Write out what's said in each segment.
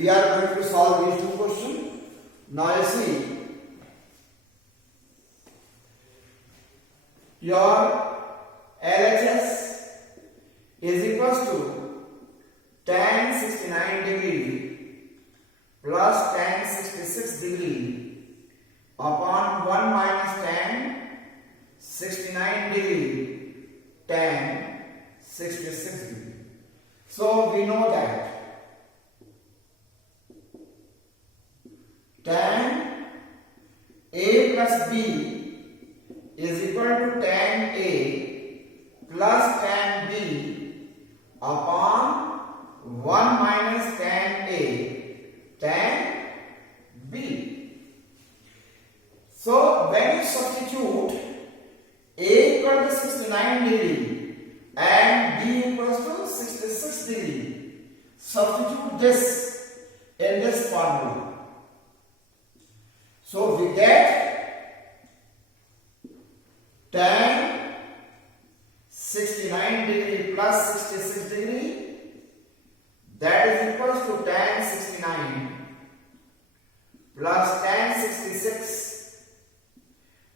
we are going to solve these two questions. Now you see, your LHS is equals to tan 69 degree plus tan 66 degree upon 1 minus tan 69 degree tan 66 degree. So we know that tan A plus B is equal to tan A plus tan B upon 1 minus tan A tan B. So when you substitute A equal to 69 degree and B equals to 66 degree, substitute this in this formula. So we get tan 69 degree plus 66 degree, that is equals to tan 69 plus tan 66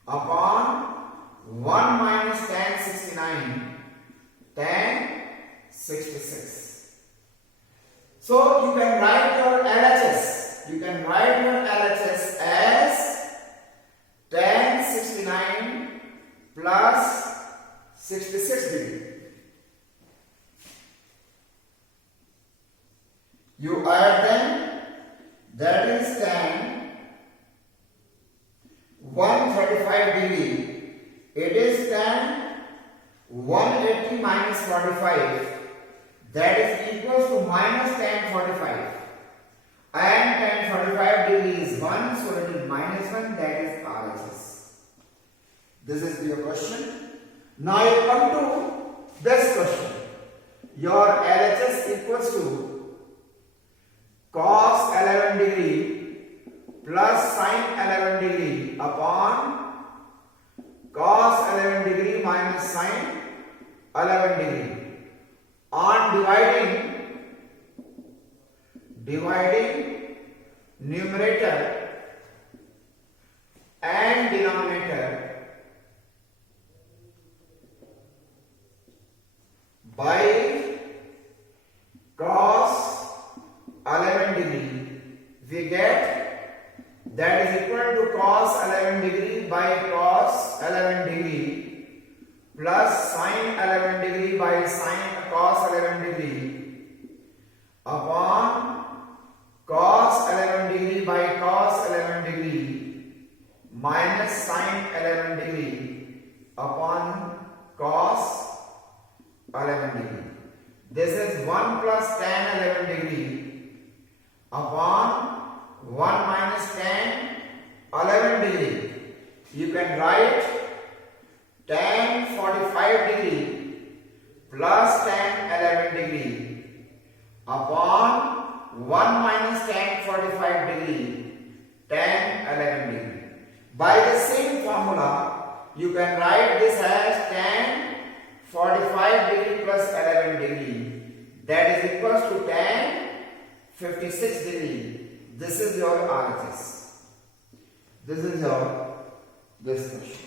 upon 1 minus tan 69 tan 66. So you can write your LHS. You can write your LHS as tan 69 plus 66 degree. You add them, that is tan 135 degree. It is tan 180 minus 45, that is equals to minus tan 45. And tan 45 degree is 1, so it is minus 1, that is RHS. This is your question. Now you come to this question. Your LHS equals to cos 11 degree plus sin 11 degree upon cos 11 degree minus sin 11 degree. On dividing numerator and denominator by cos 11 degree, we get that is equal to cos 11 degree by cos 11 degree plus sin 11 degree by sin cos 11 degree upon cos 11 degree by cos 11 degree minus sin 11 degree upon cos 11 degree. This is 1 plus tan 11 degree upon 1 minus tan 11 degree. You can write tan 45 degree plus tan 11 degree upon 1 minus tan 45 degree tan 11 degree. By the same formula, you can write this as tan 45 degree plus 11 degree, that is equals to tan 56 degree. This is your RHS. This is your this question.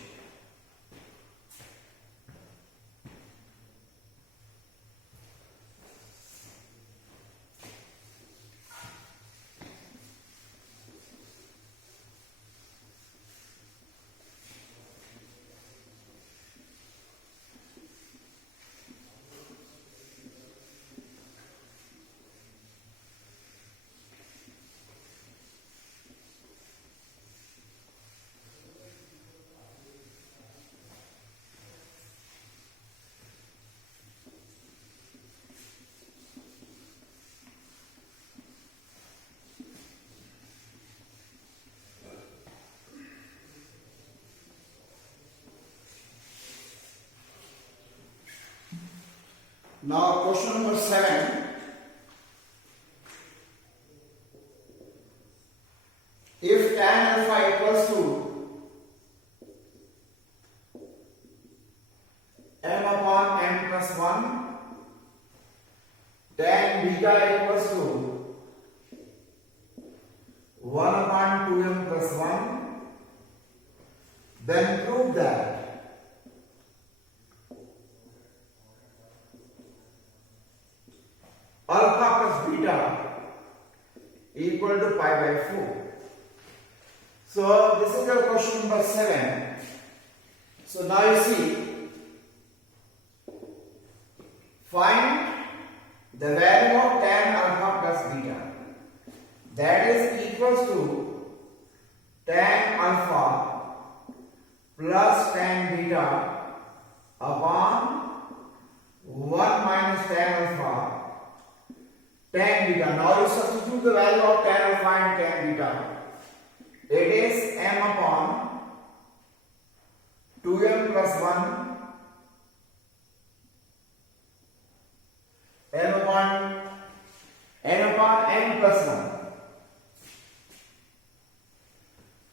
Now question number 7. If tan alpha equals to m upon n plus 1, tan beta equals to equal to pi by 4. So this is your question number 7. So now you see, find the value of tan alpha plus beta, that is equals to tan alpha plus tan beta upon 1 minus tan alpha tan beta. Now you substitute the value of tan alpha and tan beta. It is m upon 2m plus 1, m upon n plus 1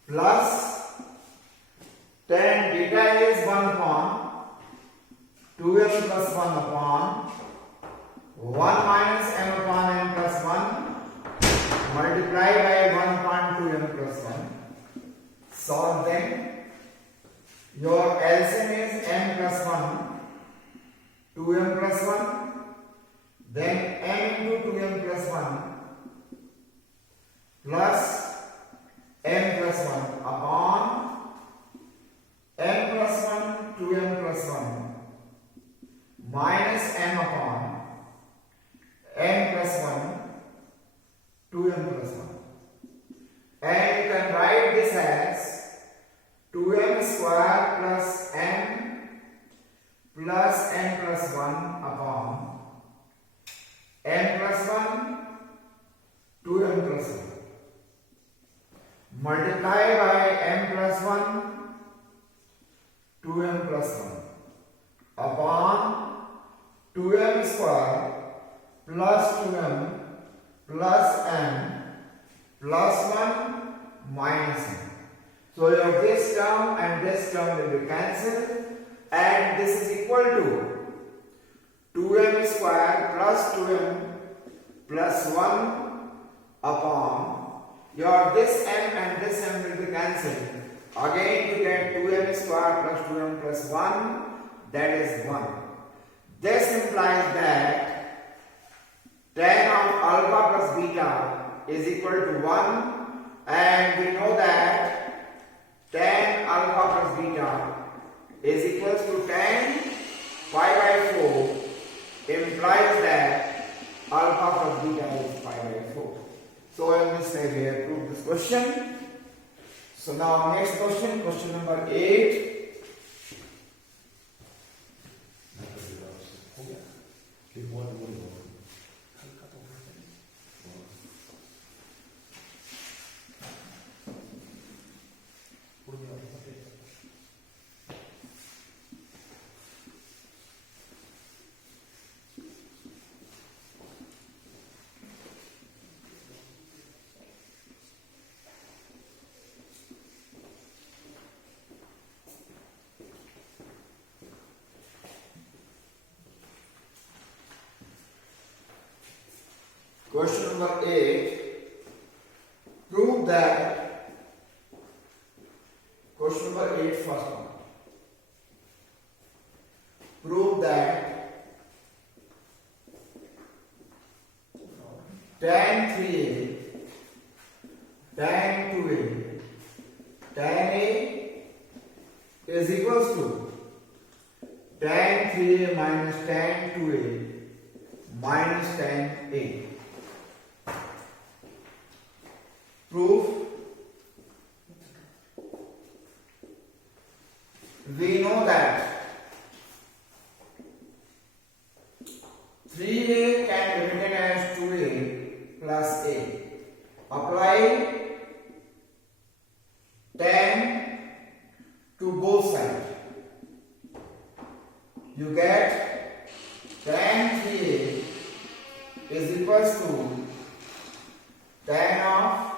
plus tan beta is 1 upon 2m plus 1 upon 1 minus m upon n plus 1 multiply by 1 upon 2m plus 1. Solve them. Your LCM is m plus 1, 2m plus 1, then m into 2m plus 1 plus m plus 1 upon m plus 1, 2m plus 1 minus m upon m plus 1, 2m plus 1. And you can write this as 2m square plus m plus n plus 1 upon m plus 1, 2m plus 1 multiply by m plus 1, 2m plus 1 upon 2m square plus 2m plus m plus 1 minus m. So you have this term and this term will be cancelled, and this is equal to 2m square plus 2m plus 1 upon your this m and this m will be cancelled. Again you get 2m square plus 2m plus 1, that is 1. This implies that tan of alpha plus beta is equal to 1, and we know that tan alpha plus beta is equals to tan pi by 4, implies that alpha plus beta is pi by 4. So in this way we have proved this question. So now next question, question number 8. Question number 8. Prove that. Question number 8, first one. Prove that tan 3a, tan 2a, tan a is equals to tan 3a minus tan 2a minus tan a. Proof. We know that 3a can be written as 2a plus a. Apply tan to both sides. You get tan 3a is equals to tan of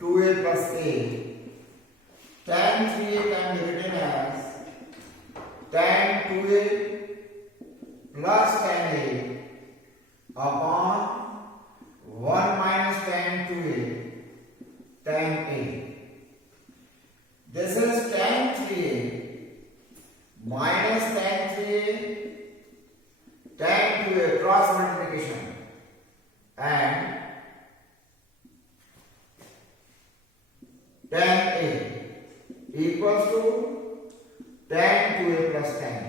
2a plus a. Tan 3a can be written as tan 2a plus tan a upon 1 minus tan 2a tan a. This is tan 3a minus tan 3a tan 2a cross multiplication, and tan A equals to tan 2A plus tan A.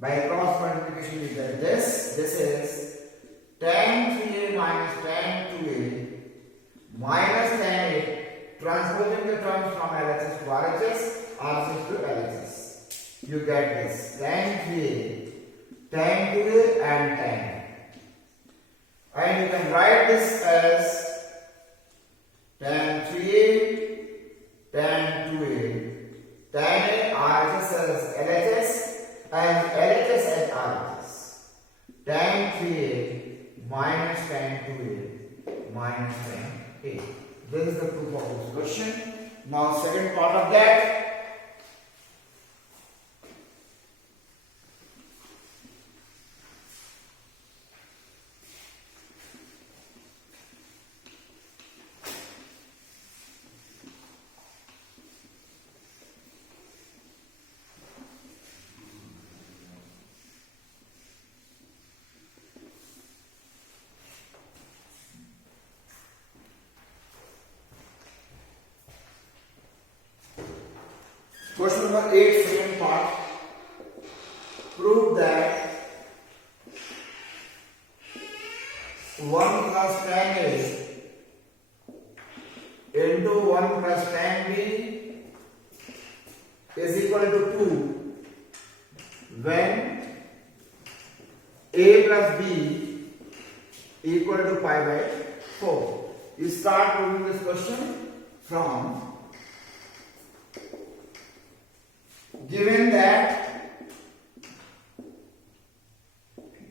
By cross multiplication we get this. This is tan 3A minus tan 2A minus tan A, transposing the terms from LHS to RHS, RHS to LHS. You get this tan 3A, tan 2A and tan A. And you can write this as tan 3A, tan 2A, tan A, RHS as LHS, and LHS as RHS. Tan 3A minus tan 2A minus tan A. This is the proof of this question. Now second part of that. Question number 8, second part. Prove that 1 plus tan A into 1 plus tan B is equal to 2 when A plus B equal to pi by 4. You start proving this question from given that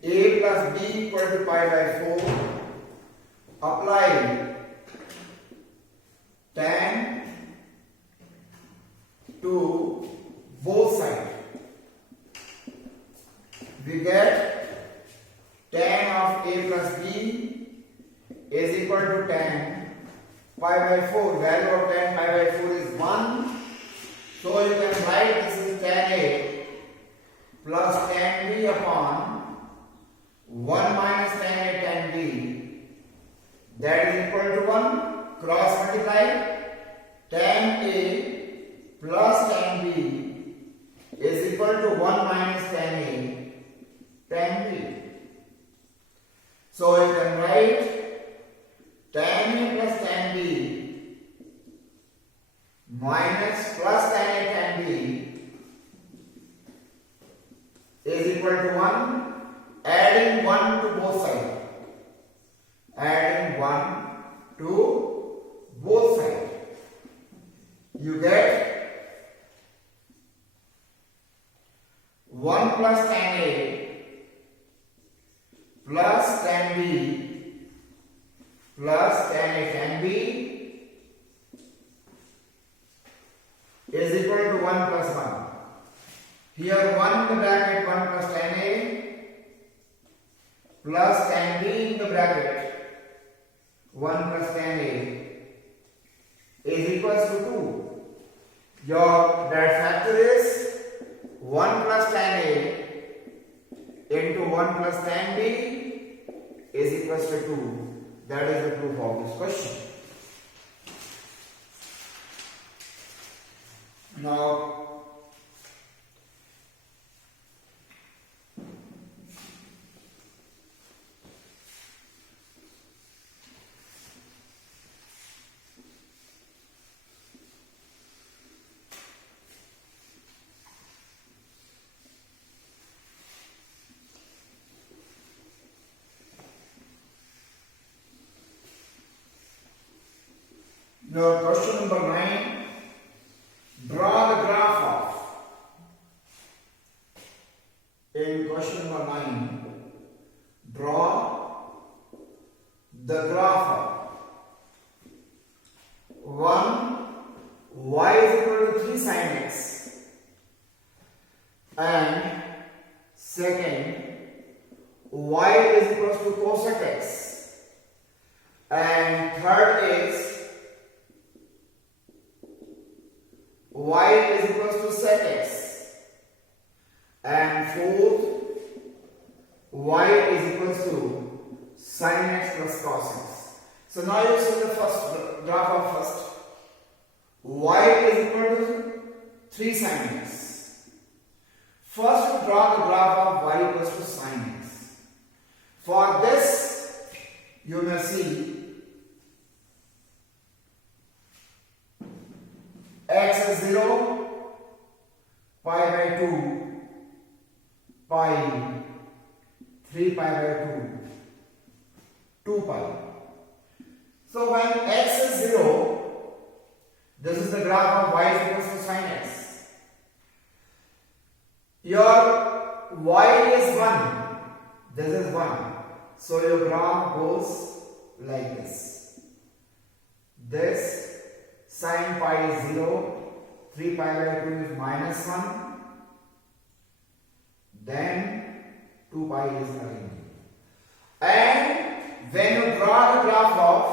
A plus B equal to pi by 4, apply tan to both sides. We get tan of A plus B is equal to tan pi by 4. Value of tan pi by 4 is 1. So you can write this is tan A plus tan B upon 1 minus tan A tan B, that is equal to 1. Cross multiply. Tan A plus tan B is equal to 1 minus tan A tan B. So you can write tan A plus tan B minus plus tan A tan B is equal to 1. Adding 1 to both sides. Adding 1 to both sides. You get 1 plus tan A plus tan B plus tan A tan B is equal to 1 plus 1. Here 1 in the bracket, 1 plus tan A plus tan B in the bracket, 1 plus tan A is equals to 2. Your that factor is 1 plus tan A into 1 plus tan B is equals to 2. That is the proof of this question. Now question number 9. Draw the graph of. In question number 9, draw the graph of 1. Y is equal to 3 sin x, and second, y is equal to cosec x, and third is y is equal to sec x, and fourth, y is equal to sin x plus cos x. So now you see the first graph of first. y is equal to 3 sin x. First, draw the graph of y equals to sin x. For this, you may see x is 0, pi by 2, pi, 3 pi by 2, 2 pi. So when x is 0, this is the graph of y is equals to sin x. Your y is 1, this is 1. So your graph goes like this. This sin pi is 0, 3 pi by 2 is minus 1, then 2 pi is again. And when you draw the graph of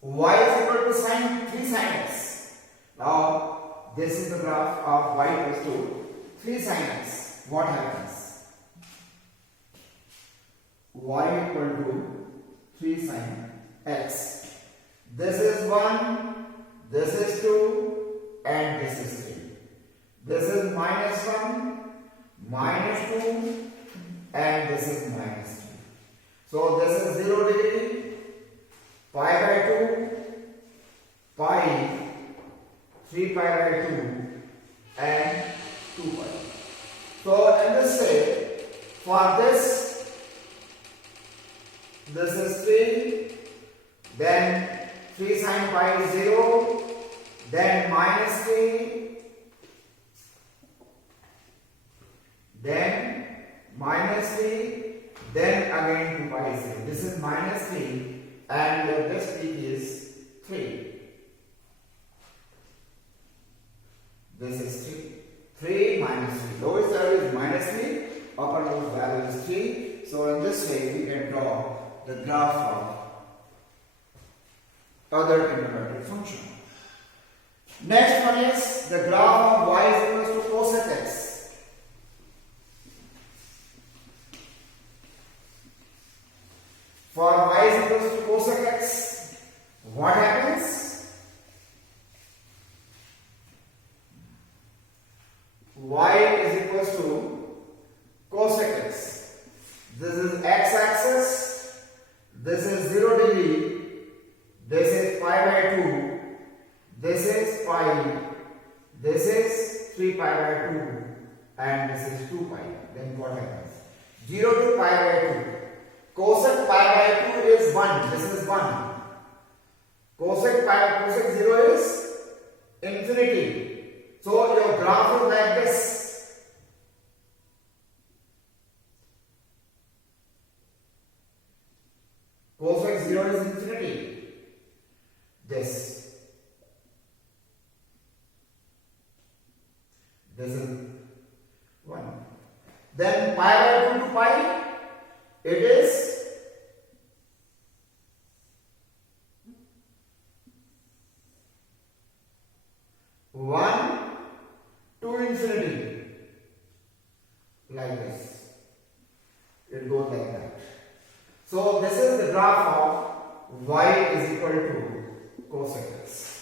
y is equal to 3 sin x. Now this is the graph of y equals to 3 sin x. What happens? Y equal to 3 sin x. This is 1, this is 2, and this is 3. This is minus 1, minus 2, and this is minus 3. So this is 0 degree, pi by 2, pi, 3 pi by 2, and 2 pi. So let us say for this is 3, then 3 sin pi is 0, then minus 3, then minus 3, then again 2 pi is 0. This is minus 3 and this peak is 3. This is 3. 3 minus 3. Lowest value is minus 3, upper lowest value is 3. So in this way we can draw the graph of other integrated function. Next one is the graph of y is equals to cosec x. For y is equals to cosec x, what happens? Y is equals to cosec x. This is x-axis. This is 0 degree. This is pi by 2. This is pi. This is 3 pi by 2. And this is 2 pi. Then what happens? 0 to pi by 2. Cosec pi by 2 is 1. This is 1. Cosec 0 is infinity. So your graph is like this. Cosec 0 is infinity. This is 1. Then pi by 2 to pi, it is 1 to infinity. Like this. It goes like that. So this is the graph of y is equal to cosec x.